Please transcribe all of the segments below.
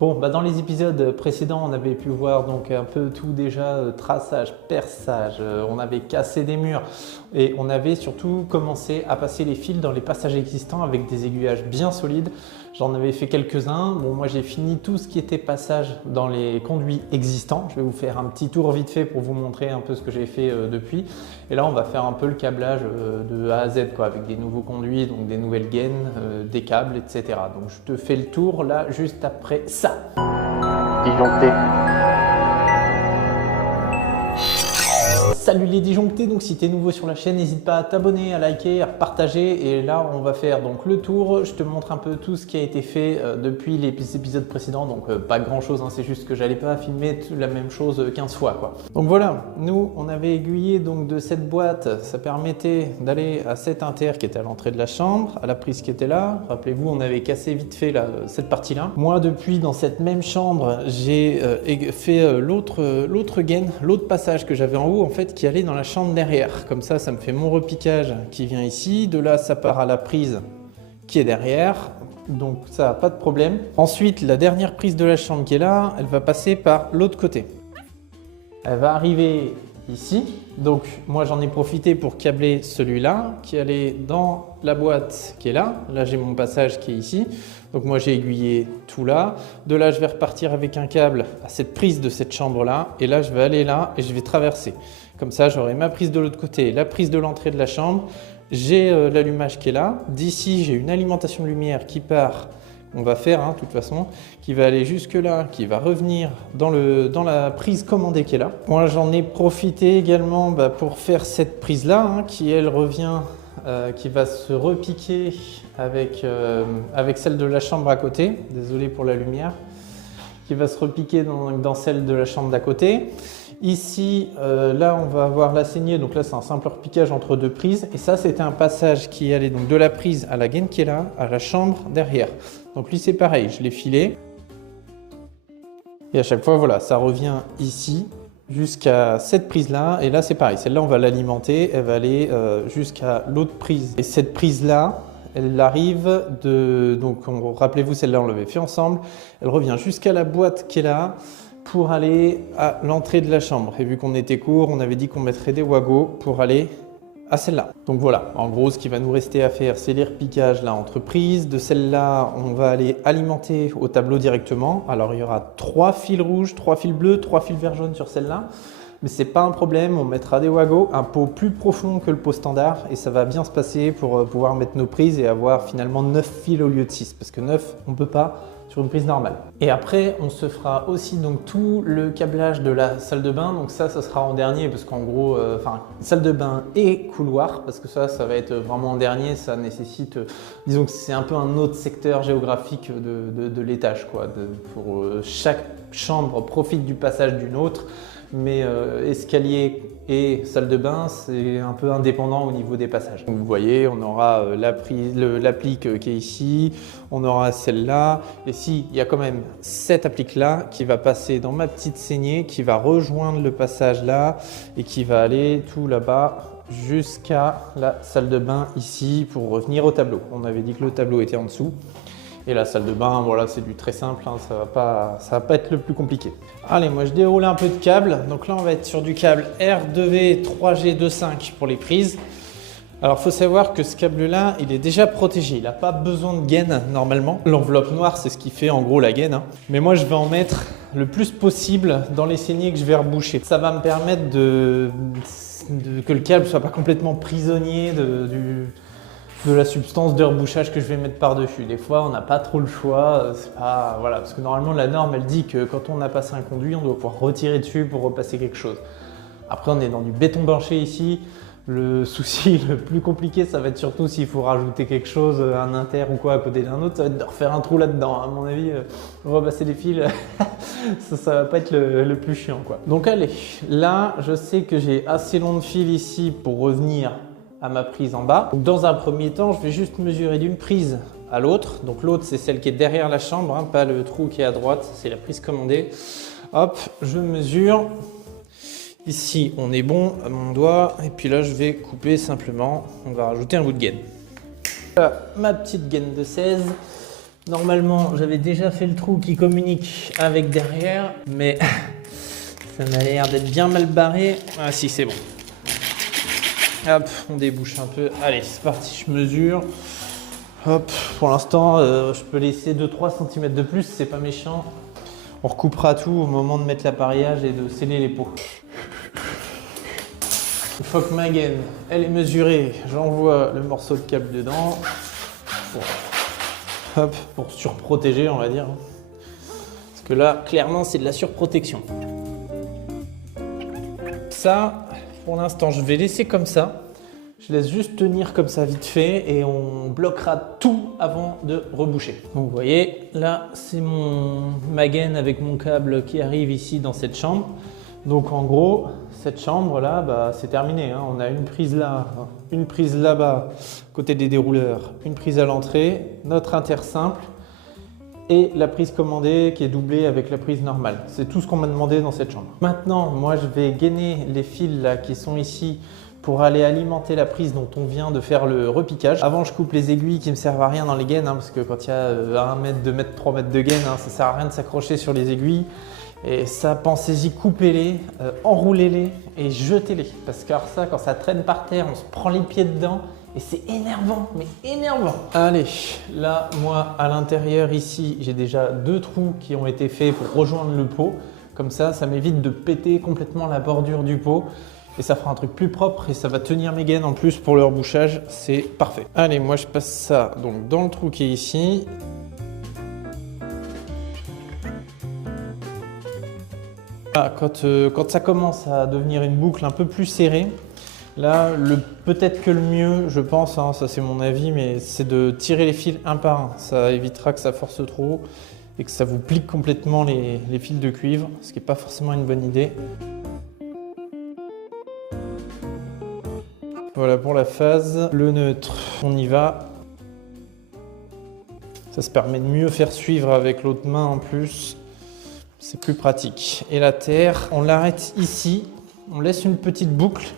Bon, dans les épisodes précédents, on avait pu voir donc un peu tout déjà, traçage, perçage, on avait cassé des murs et on avait surtout commencé à passer les fils dans les passages existants avec des aiguillages bien solides. J'en avais fait quelques-uns. Bon, moi j'ai fini tout ce qui était passage dans les conduits existants. Je vais vous faire un petit tour vite fait pour vous montrer un peu ce que j'ai fait depuis. Et là, on va faire un peu le câblage de A à Z, quoi, avec des nouveaux conduits, donc des nouvelles gaines, des câbles, etc. Donc je te fais le tour là juste après ça. Disjoncté. Salut les disjonctés, donc si tu es nouveau sur la chaîne, n'hésite pas à t'abonner, à liker, à partager. Et là, on va faire donc le tour. Je te montre un peu tout ce qui a été fait depuis les épisodes précédents. Donc pas grand chose, hein, c'est juste que j'allais pas filmer la même chose 15 fois, quoi. Donc voilà, nous on avait aiguillé donc de cette boîte. Ça permettait d'aller à cet inter qui était à l'entrée de la chambre, à la prise qui était là. Rappelez-vous, on avait cassé vite fait là, cette partie-là. Moi, depuis dans cette même chambre, j'ai fait l'autre gaine, l'autre passage que j'avais en haut, en fait, qui allait dans la chambre derrière. Comme ça me fait mon repiquage qui vient ici. De là, ça part à la prise qui est derrière. Donc ça, pas de problème. Ensuite, la dernière prise de la chambre qui est là, elle va passer par l'autre côté. Elle va arriver ici. Donc moi, j'en ai profité pour câbler celui-là qui allait dans la boîte qui est là. Là, j'ai mon passage qui est ici. Donc moi, j'ai aiguillé tout là. De là, je vais repartir avec un câble à cette prise de cette chambre-là. Et là, je vais aller là et je vais traverser. Comme ça, j'aurai ma prise de l'autre côté, la prise de l'entrée de la chambre. J'ai l'allumage qui est là. D'ici, j'ai une alimentation de lumière qui part. On va faire, de toute façon, qui va aller jusque là, qui va revenir dans la prise commandée qui est là. Moi, j'en ai profité également pour faire cette prise-là, qui elle revient, qui va se repiquer avec celle de la chambre à côté. Désolé pour la lumière. Qui va se repiquer dans celle de la chambre d'à côté. Ici, là, on va avoir la saignée. Donc là, c'est un simple repiquage entre deux prises. Et ça, c'était un passage qui allait donc de la prise à la gaine qui est là, à la chambre derrière. Donc lui, c'est pareil. Je l'ai filé. Et à chaque fois, voilà, ça revient ici jusqu'à cette prise-là. Et là, c'est pareil. Celle-là, on va l'alimenter. Elle va aller jusqu'à l'autre prise. Et cette prise-là, elle arrive de... Donc, rappelez-vous, celle-là, on l'avait fait ensemble. Elle revient jusqu'à la boîte qui est là pour aller à l'entrée de la chambre. Et vu qu'on était court, on avait dit qu'on mettrait des wagos pour aller à celle-là. Donc voilà, en gros, ce qui va nous rester à faire, c'est les repiquages là entre prises. De celle-là, on va aller alimenter au tableau directement. Alors, il y aura 3 fils rouges, 3 fils bleus, 3 fils vert jaune sur celle-là. Mais c'est pas un problème, on mettra des wagos, un pot plus profond que le pot standard et ça va bien se passer pour pouvoir mettre nos prises et avoir finalement 9 fils au lieu de 6 parce que 9, on peut pas sur une prise normale. Et après, on se fera aussi donc tout le câblage de la salle de bain. Donc ça sera en dernier parce qu'en gros, salle de bain et couloir parce que ça va être vraiment en dernier. Ça nécessite, disons que c'est un peu un autre secteur géographique de l'étage, quoi. Pour chaque chambre profite du passage d'une autre. Mais escalier et salle de bain, c'est un peu indépendant au niveau des passages. Donc vous voyez, on aura l'applique qui est ici, on aura celle-là, et si, il y a quand même cette applique-là qui va passer dans ma petite saignée, qui va rejoindre le passage là, et qui va aller tout là-bas jusqu'à la salle de bain ici pour revenir au tableau. On avait dit que le tableau était en dessous. Et la salle de bain, voilà, c'est du très simple, ça va pas être le plus compliqué. Allez, moi je déroule un peu de câble. Donc là, on va être sur du câble R2V 3G25 pour les prises. Alors, il faut savoir que ce câble-là, il est déjà protégé. Il n'a pas besoin de gaine normalement. L'enveloppe noire, c'est ce qui fait en gros la gaine. Mais moi, je vais en mettre le plus possible dans les saignées que je vais reboucher. Ça va me permettre que le câble soit pas complètement prisonnier de la substance de rebouchage que je vais mettre par-dessus. Des fois, on n'a pas trop le choix. Voilà, parce que normalement, la norme, elle dit que quand on a passé un conduit, on doit pouvoir retirer dessus pour repasser quelque chose. Après, on est dans du béton banché ici. Le souci le plus compliqué, ça va être surtout s'il faut rajouter quelque chose, un inter ou quoi à côté d'un autre, ça va être de refaire un trou là-dedans. À mon avis, repasser les fils, ça va pas être le plus chiant, quoi. Donc allez, là, je sais que j'ai assez long de fil ici pour revenir à ma prise en bas. Donc, dans un premier temps, je vais juste mesurer d'une prise à l'autre. Donc l'autre, c'est celle qui est derrière la chambre, pas le trou qui est à droite, c'est la prise commandée. Hop, je mesure. Ici, on est bon à mon doigt. Et puis là, je vais couper simplement. On va rajouter un bout de gaine. Voilà, ma petite gaine de 16. Normalement, j'avais déjà fait le trou qui communique avec derrière, mais ça m'a l'air d'être bien mal barré. Ah si, c'est bon. Hop, on débouche un peu. Allez, c'est parti, je mesure. Hop, pour l'instant, je peux laisser 2-3 cm de plus, c'est pas méchant. On recoupera tout au moment de mettre l'appareillage et de sceller les pots. Une fois que ma gaine, elle est mesurée, j'envoie le morceau de câble dedans. Hop, pour surprotéger, on va dire. Parce que là, clairement, c'est de la surprotection. Ça, pour l'instant, je vais laisser comme ça. Je laisse juste tenir comme ça vite fait et on bloquera tout avant de reboucher. Donc vous voyez, là, c'est ma gaine avec mon câble qui arrive ici dans cette chambre. Donc en gros, cette chambre-là, bah, c'est terminé. Hein. On a une prise là, une prise là-bas, côté des dérouleurs, une prise à l'entrée, notre inter simple et la prise commandée qui est doublée avec la prise normale. C'est tout ce qu'on m'a demandé dans cette chambre. Maintenant, moi, je vais gainer les fils là qui sont ici pour aller alimenter la prise dont on vient de faire le repiquage. Avant, je coupe les aiguilles qui ne me servent à rien dans les gaines, hein, parce que quand il y a 1 mètre, 2 mètres, 3 mètres de gaine, hein, ça ne sert à rien de s'accrocher sur les aiguilles. Et ça, pensez-y, coupez-les, enroulez-les et jetez-les. Parce que alors ça, quand ça traîne par terre, on se prend les pieds dedans et c'est énervant, mais énervant. Allez, là, moi, à l'intérieur ici, j'ai déjà 2 trous qui ont été faits pour rejoindre le pot. Comme ça m'évite de péter complètement la bordure du pot. Et ça fera un truc plus propre et ça va tenir mes gaines en plus pour le rebouchage, c'est parfait. Allez, moi je passe ça donc dans le trou qui est ici. Ah, quand ça commence à devenir une boucle un peu plus serrée, là, peut-être que le mieux, je pense, hein, ça c'est mon avis, mais c'est de tirer les fils un par un. Ça évitera que ça force trop et que ça vous plique complètement les fils de cuivre, ce qui n'est pas forcément une bonne idée. Voilà pour la phase, le neutre, on y va. Ça se permet de mieux faire suivre avec l'autre main en plus, c'est plus pratique. Et la terre, on l'arrête ici, on laisse une petite boucle,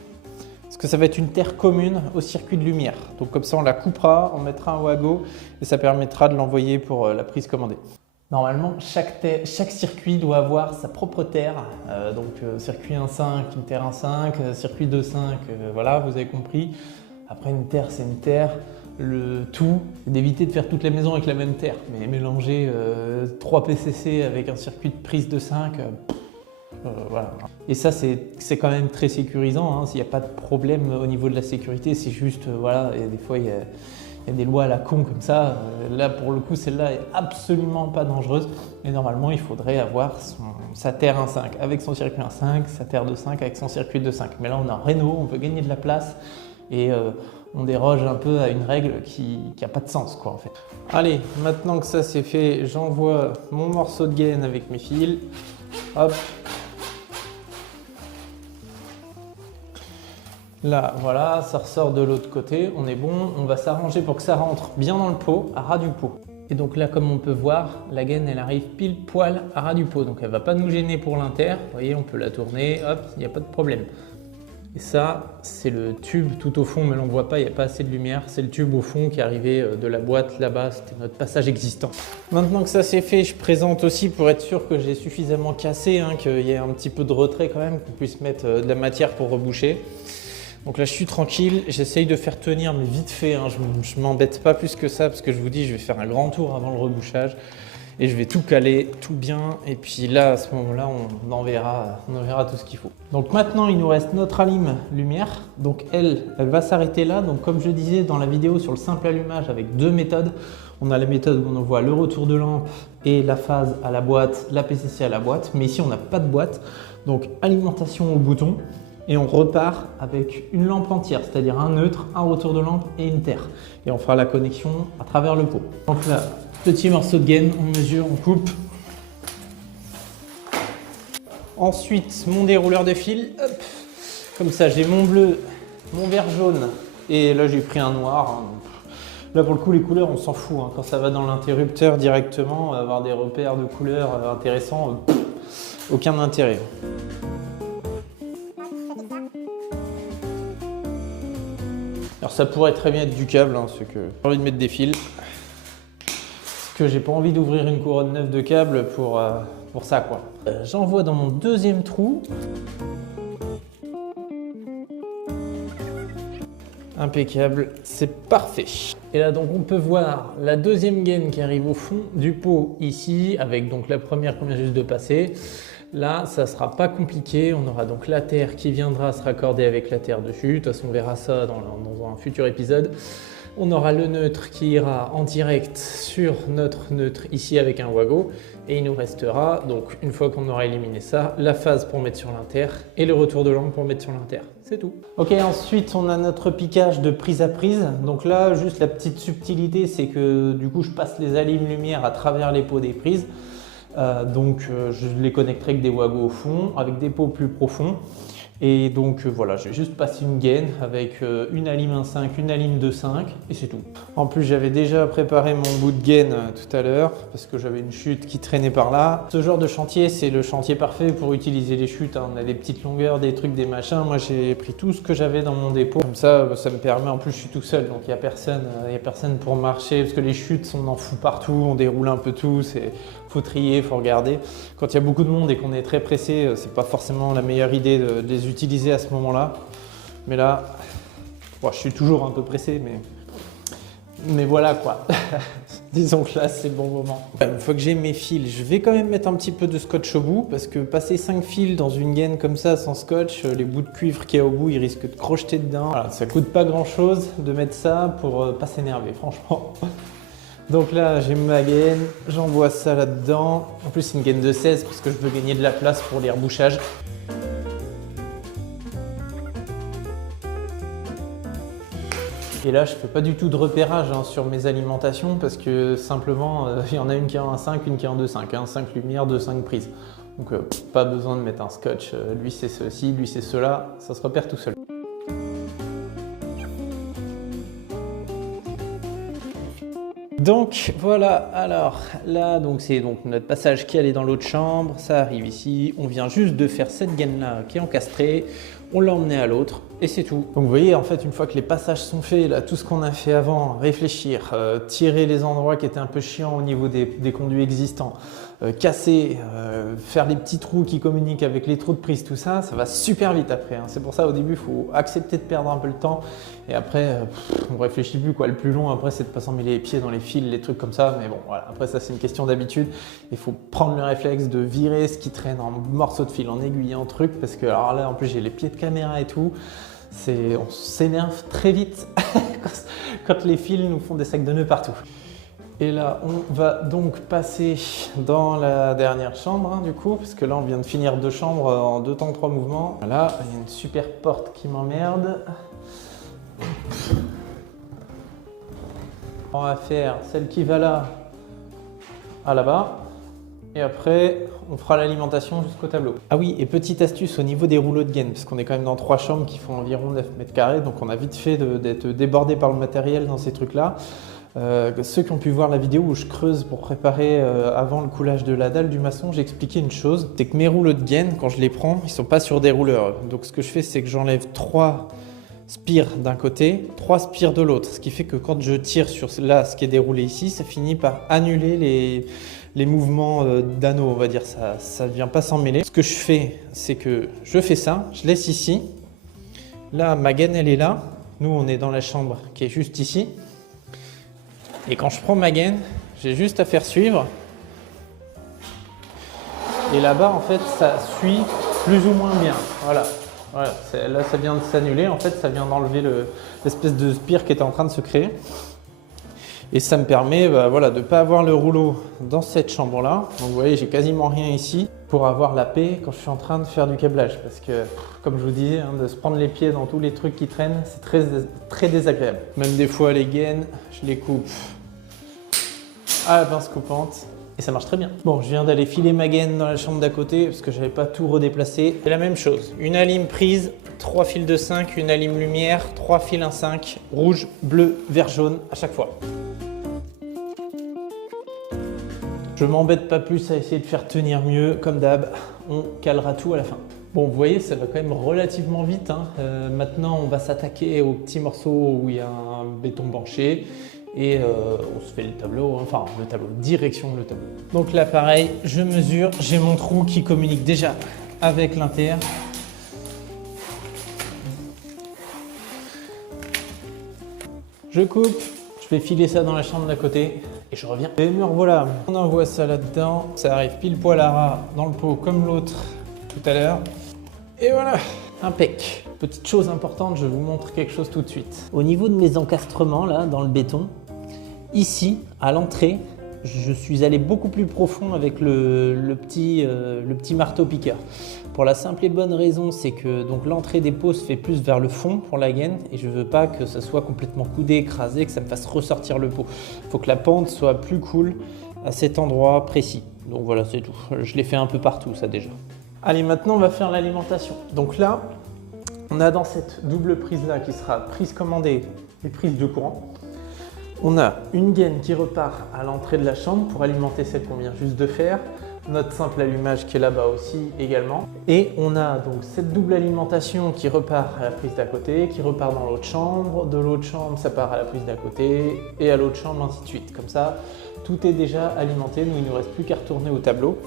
parce que ça va être une terre commune au circuit de lumière. Donc comme ça on la coupera, on mettra un wago et ça permettra de l'envoyer pour la prise commandée. Normalement, chaque circuit doit avoir sa propre terre, circuit 1.5, une terre 1.5, circuit 2.5, voilà, vous avez compris. Après, une terre, c'est une terre. Le tout, c'est d'éviter de faire toutes les maisons avec la même terre, mais mélanger 3 PCC avec un circuit de prise de 5, voilà. Et ça, c'est quand même très sécurisant, hein. S'il n'y a pas de problème au niveau de la sécurité, c'est juste, voilà, et des fois, il y a des lois à la con comme ça. Là, pour le coup, celle-là est absolument pas dangereuse. Et normalement, il faudrait avoir sa terre 1.5 avec son circuit 1.5, sa terre 2.5 avec son circuit 2.5. Mais là, on a un Renault, on veut gagner de la place et on déroge un peu à une règle qui n'a pas de sens, quoi, en fait. Allez, maintenant que ça c'est fait, j'envoie mon morceau de gaine avec mes fils. Hop. Là, voilà, ça ressort de l'autre côté, on est bon. On va s'arranger pour que ça rentre bien dans le pot, à ras du pot. Et donc là, comme on peut voir, la gaine, elle arrive pile poil à ras du pot. Donc elle ne va pas nous gêner pour l'inter. Vous voyez, on peut la tourner, hop, il n'y a pas de problème. Et ça, c'est le tube tout au fond, mais on ne voit pas, il n'y a pas assez de lumière. C'est le tube au fond qui est arrivé de la boîte là-bas, c'était notre passage existant. Maintenant que ça c'est fait, je présente aussi pour être sûr que j'ai suffisamment cassé, hein, qu'il y ait un petit peu de retrait quand même, qu'on puisse mettre de la matière pour reboucher. Donc là, je suis tranquille, j'essaye de faire tenir, mais vite fait, hein, je ne m'embête pas plus que ça, parce que je vous dis, je vais faire un grand tour avant le rebouchage et je vais tout caler, tout bien, et puis là, à ce moment-là, on enverra tout ce qu'il faut. Donc maintenant, il nous reste notre allime lumière, donc elle va s'arrêter là. Donc comme je disais dans la vidéo sur le simple allumage avec 2 méthodes, on a la méthode où on envoie le retour de lampe et la phase à la boîte, la PCC à la boîte, mais ici, on n'a pas de boîte, donc alimentation au bouton. Et on repart avec une lampe entière, c'est-à-dire un neutre, un retour de lampe et une terre. Et on fera la connexion à travers le pot. Donc là, petit morceau de gaine, on mesure, on coupe. Ensuite, mon dérouleur de fil. Hop. Comme ça, j'ai mon bleu, mon vert jaune et là, j'ai pris un noir. Là, pour le coup, les couleurs, on s'en fout, hein. Quand ça va dans l'interrupteur directement, avoir des repères de couleurs intéressants, aucun intérêt. Alors ça pourrait très bien être du câble, hein, c'est que j'ai envie de mettre des fils. que j'ai pas envie d'ouvrir une couronne neuve de câble pour ça quoi. J'envoie dans mon deuxième trou. Impeccable, c'est parfait. Et là donc on peut voir la deuxième gaine qui arrive au fond du pot ici, avec donc la première qu'on vient juste de passer. Là, ça sera pas compliqué, on aura donc la terre qui viendra se raccorder avec la terre dessus. De toute façon, on verra ça dans un futur épisode. On aura le neutre qui ira en direct sur notre neutre ici avec un wago. Et il nous restera, donc une fois qu'on aura éliminé ça, la phase pour mettre sur l'inter et le retour de langue pour mettre sur l'inter. C'est tout. Ok, ensuite on a notre piquage de prise à prise. Donc là, juste la petite subtilité, c'est que du coup je passe les alimes lumière à travers les pots des prises. Je les connecterai avec des wagos au fond, avec des pots plus profonds. Et donc voilà, je vais juste passer une gaine avec une alim 1.5, une alim 2.5 et c'est tout. En plus, j'avais déjà préparé mon bout de gaine tout à l'heure parce que j'avais une chute qui traînait par là. Ce genre de chantier, c'est le chantier parfait pour utiliser les chutes. On a des petites longueurs, des trucs, des machins. Moi, j'ai pris tout ce que j'avais dans mon dépôt. Comme ça me permet, en plus je suis tout seul, donc il n'y a personne pour marcher parce que les chutes, on en fout partout, on déroule un peu tout. Faut trier, faut regarder. Quand il y a beaucoup de monde et qu'on est très pressé, c'est pas forcément la meilleure idée de les utiliser à ce moment-là. Mais là, bon, je suis toujours un peu pressé, mais voilà quoi. Disons que là, c'est le bon moment. Une fois que j'ai mes fils, je vais quand même mettre un petit peu de scotch au bout parce que passer 5 fils dans une gaine comme ça sans scotch, les bouts de cuivre qu'il y a au bout, ils risquent de crocheter dedans. Voilà, ça coûte pas grand-chose de mettre ça pour pas s'énerver, franchement. Donc là, j'ai ma gaine, j'envoie ça là-dedans. En plus, c'est une gaine de 16 parce que je veux gagner de la place pour les rebouchages. Et là, je ne fais pas du tout de repérage sur mes alimentations parce que simplement, il y en a une qui est en 1.5, une qui est en 2.5. 5 lumières, 2.5 prises. Donc, pas besoin de mettre un scotch. Lui, c'est ceci, lui, c'est cela. Ça se repère tout seul. Donc voilà, alors là c'est notre passage qui allait dans l'autre chambre, ça arrive ici, on vient juste de faire cette gaine là qui est encastrée, on l'a emmené à l'autre et c'est tout. Donc vous voyez en fait une fois que les passages sont faits, là tout ce qu'on a fait avant, réfléchir, tirer les endroits qui étaient un peu chiants au niveau des conduits existants, casser, faire les petits trous qui communiquent avec les trous de prise, tout ça, ça va super vite après. Hein. C'est pour ça au début il faut accepter de perdre un peu le temps et après on réfléchit plus quoi. Le plus long après c'est de pas s'emmêler les pieds dans les fils, les trucs comme ça, mais bon voilà, après ça c'est une question d'habitude. Il faut prendre le réflexe de virer ce qui traîne en morceaux de fil, en aiguille, en truc, parce que alors là en plus j'ai les pieds de caméra et tout. On s'énerve très vite quand les fils nous font des sacs de nœuds partout. Et là, on va donc passer dans la dernière chambre, du coup, parce que là, on vient de finir 2 chambres en 2 temps 3 mouvements. Là, il y a une super porte qui m'emmerde. On va faire celle qui va là, à là-bas. Et après, on fera l'alimentation jusqu'au tableau. Ah oui, et petite astuce au niveau des rouleaux de gaine, parce qu'on est quand même dans 3 chambres qui font environ 9 mètres carrés, donc on a vite fait d'être débordé par le matériel dans ces trucs-là. Ceux qui ont pu voir la vidéo où je creuse pour préparer avant le coulage de la dalle du maçon, j'ai expliqué une chose, c'est que mes rouleaux de gaine, quand je les prends, ils ne sont pas sur des rouleurs. Donc ce que je fais, c'est que j'enlève 3 spires d'un côté, 3 spires de l'autre. Ce qui fait que quand je tire sur là, ce qui est déroulé ici, ça finit par annuler les mouvements d'anneau, on va dire. Ça ne vient pas s'en mêler. Ce que je fais, c'est que je fais ça, je laisse ici. Là, ma gaine, elle est là. Nous, on est dans la chambre qui est juste ici. Et quand je prends ma gaine, j'ai juste à faire suivre. Et là-bas, en fait, ça suit plus ou moins bien. Voilà. Voilà. Là, ça vient de s'annuler. En fait, ça vient d'enlever l'espèce de spire qui était en train de se créer. Et ça me permet voilà, de ne pas avoir le rouleau dans cette chambre-là. Donc vous voyez, j'ai quasiment rien ici pour avoir la paix quand je suis en train de faire du câblage. Parce que, comme je vous disais, hein, de se prendre les pieds dans tous les trucs qui traînent, c'est très, très désagréable. Même des fois, les gaines, je les coupe à la pince coupante. Et ça marche très bien. Bon, je viens d'aller filer ma gaine dans la chambre d'à côté parce que je n'avais pas tout redéplacé. C'est la même chose. Une alim prise, 3 fils de 5, une alim lumière, 3 fils 1.5, rouge, bleu, vert, jaune à chaque fois. Je m'embête pas plus à essayer de faire tenir mieux. Comme d'hab, on calera tout à la fin. Bon, vous voyez, ça va quand même relativement vite. Hein. Maintenant, on va s'attaquer aux petits morceaux où il y a un béton banché. et on se fait le tableau, enfin le tableau, direction le tableau. Donc là pareil, je mesure, j'ai mon trou qui communique déjà avec l'inter. Je coupe, je vais filer ça dans la chambre d'à côté et je reviens. Et me revoilà, on envoie ça là-dedans, ça arrive pile poil à ras dans le pot comme l'autre tout à l'heure. Et voilà, impec. Petite chose importante, je vous montre quelque chose tout de suite. Au niveau de mes encastrements là, dans le béton, ici, à l'entrée, je suis allé beaucoup plus profond avec le petit marteau piqueur. Pour la simple et bonne raison, c'est que l'entrée des pots se fait plus vers le fond pour la gaine et je ne veux pas que ça soit complètement coudé, écrasé, que ça me fasse ressortir le pot. Il faut que la pente soit plus cool à cet endroit précis. Donc voilà, c'est tout. Je l'ai fait un peu partout ça déjà. Allez, maintenant on va faire l'alimentation. Donc là, on a dans cette double prise là qui sera prise commandée et prise de courant. On a une gaine qui repart à l'entrée de la chambre pour alimenter celle qu'on vient juste de faire. Notre simple allumage qui est là-bas aussi également. Et on a donc cette double alimentation qui repart à la prise d'à côté, qui repart dans l'autre chambre. De l'autre chambre, ça part à la prise d'à côté et à l'autre chambre, ainsi de suite. Comme ça, tout est déjà alimenté. Nous, il ne nous reste plus qu'à retourner au tableau.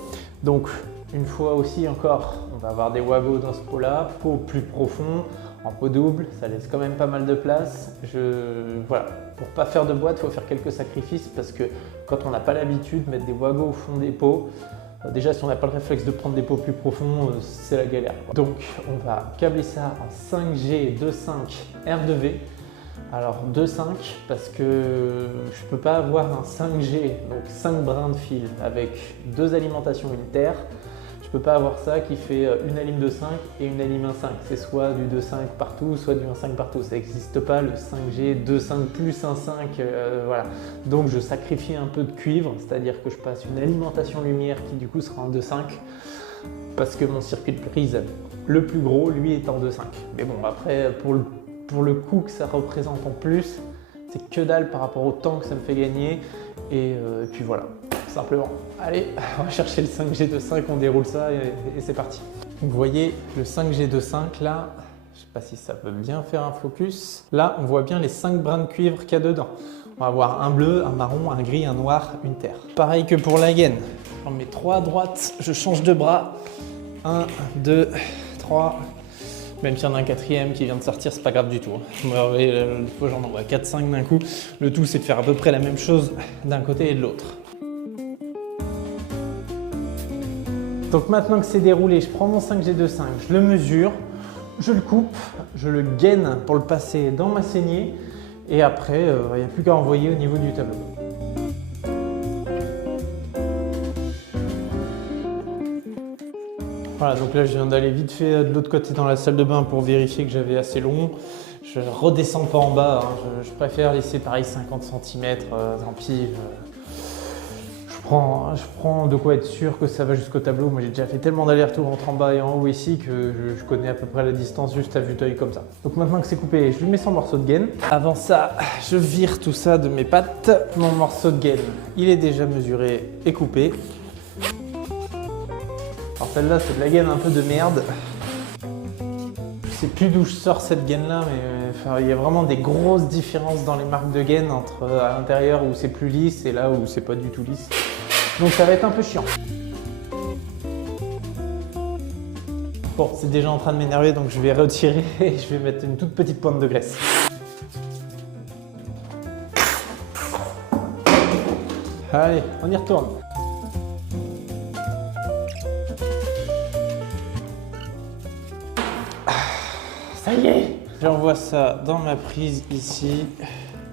Donc, une fois aussi encore, on va avoir des wagos dans ce pot-là, pot plus profond, en pot double, ça laisse quand même pas mal de place. Voilà. Pour pas faire de boîte, il faut faire quelques sacrifices parce que quand on n'a pas l'habitude de mettre des wagos au fond des pots, déjà si on n'a pas le réflexe de prendre des pots plus profonds, c'est la galère. Donc on va câbler ça en 5G 2.5 R2V. Alors 2.5 parce que je ne peux pas avoir un 5G, donc 5 brins de fil avec 2 alimentations unitaires. Je ne peux pas avoir ça qui fait une alim 2.5 et une alim 1.5. C'est soit du 2.5 partout, soit du 1.5 partout. Ça n'existe pas le 5G 2.5 plus 1.5. Voilà. Donc je sacrifie un peu de cuivre, c'est-à-dire que je passe une alimentation lumière qui du coup sera en 2.5 parce que mon circuit de prise le plus gros, lui, est en 2.5. Mais bon, après, pour le coût que ça représente en plus, c'est que dalle par rapport au temps que ça me fait gagner. Et puis voilà. Simplement. Allez, on va chercher le 5G 2.5, on déroule ça et c'est parti. Vous voyez le 5G 2.5 là, je ne sais pas si ça peut bien faire un focus. Là, on voit bien les 5 brins de cuivre qu'il y a dedans. On va avoir un bleu, un marron, un gris, un noir, une terre. Pareil que pour la gaine. J'en mets 3 à droite, je change de bras. 1, 2, 3. Même s'il y en a un quatrième qui vient de sortir, c'est pas grave du tout. Des fois, j'en envoie 4-5 d'un coup. Le tout, c'est de faire à peu près la même chose d'un côté et de l'autre. Donc maintenant que c'est déroulé, je prends mon 5G 2.5, je le mesure, je le coupe, je le gaine pour le passer dans ma saignée et après, il n'y a plus qu'à envoyer au niveau du tableau. Voilà, donc là je viens d'aller vite fait de l'autre côté dans la salle de bain pour vérifier que j'avais assez long. Je ne redescends pas en bas, hein. Je préfère laisser pareil 50 cm, tant pis. Je prends de quoi être sûr que ça va jusqu'au tableau. Moi j'ai déjà fait tellement d'allers-retours entre en bas et en haut ici que je connais à peu près la distance juste à vue d'œil comme ça. Donc maintenant que c'est coupé, je lui mets son morceau de gaine. Avant ça, je vire tout ça de mes pattes. Mon morceau de gaine, il est déjà mesuré et coupé. Alors celle-là c'est de la gaine un peu de merde. Je sais plus d'où je sors cette gaine là, mais il y a vraiment des grosses différences dans les marques de gaine entre à l'intérieur où c'est plus lisse et là où c'est pas du tout lisse. Donc ça va être un peu chiant. Bon, c'est déjà en train de m'énerver donc je vais retirer et je vais mettre une toute petite pointe de graisse. Allez, on y retourne. Ça y est, j'envoie ça dans ma prise ici.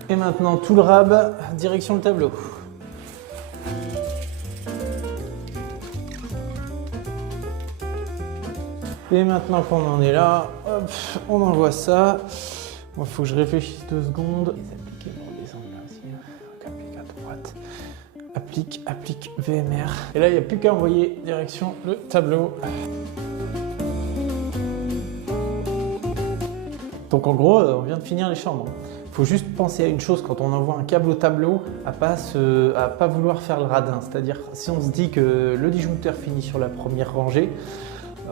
Et maintenant tout le rab, direction le tableau. Et maintenant qu'on en est là, hop, on envoie ça. Il faut que je réfléchisse 2 secondes. Les appliquer, on descend là aussi. Donc applique à droite. Applique VMR. Et là, il n'y a plus qu'à envoyer direction le tableau. Donc en gros, on vient de finir les chambres. Il faut juste penser à une chose quand on envoie un câble au tableau, à pas vouloir faire le radin. C'est-à-dire, si on se dit que le disjoncteur finit sur la première rangée,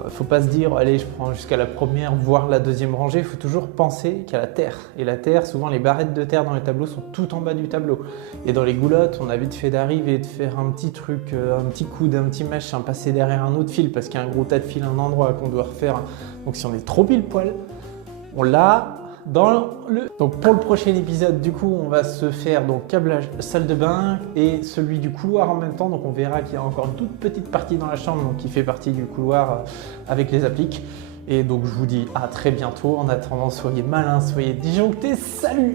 Faut pas se dire, allez, je prends jusqu'à la première, voire la deuxième rangée. Il faut toujours penser qu'il y a la terre. Et la terre, souvent, les barrettes de terre dans les tableaux sont tout en bas du tableau. Et dans les goulottes, on a vite fait d'arriver, de faire un petit truc, un petit coude, un petit mèche, passer derrière un autre fil parce qu'il y a un gros tas de fils à un endroit qu'on doit refaire. Donc si on est trop pile poil, on l'a dans le... Donc pour le prochain épisode, du coup, on va se faire donc câblage salle de bain et celui du couloir en même temps. Donc on verra qu'il y a encore une toute petite partie dans la chambre donc qui fait partie du couloir avec les appliques. Et donc je vous dis à très bientôt. En attendant, soyez malins, soyez disjonctés. Salut!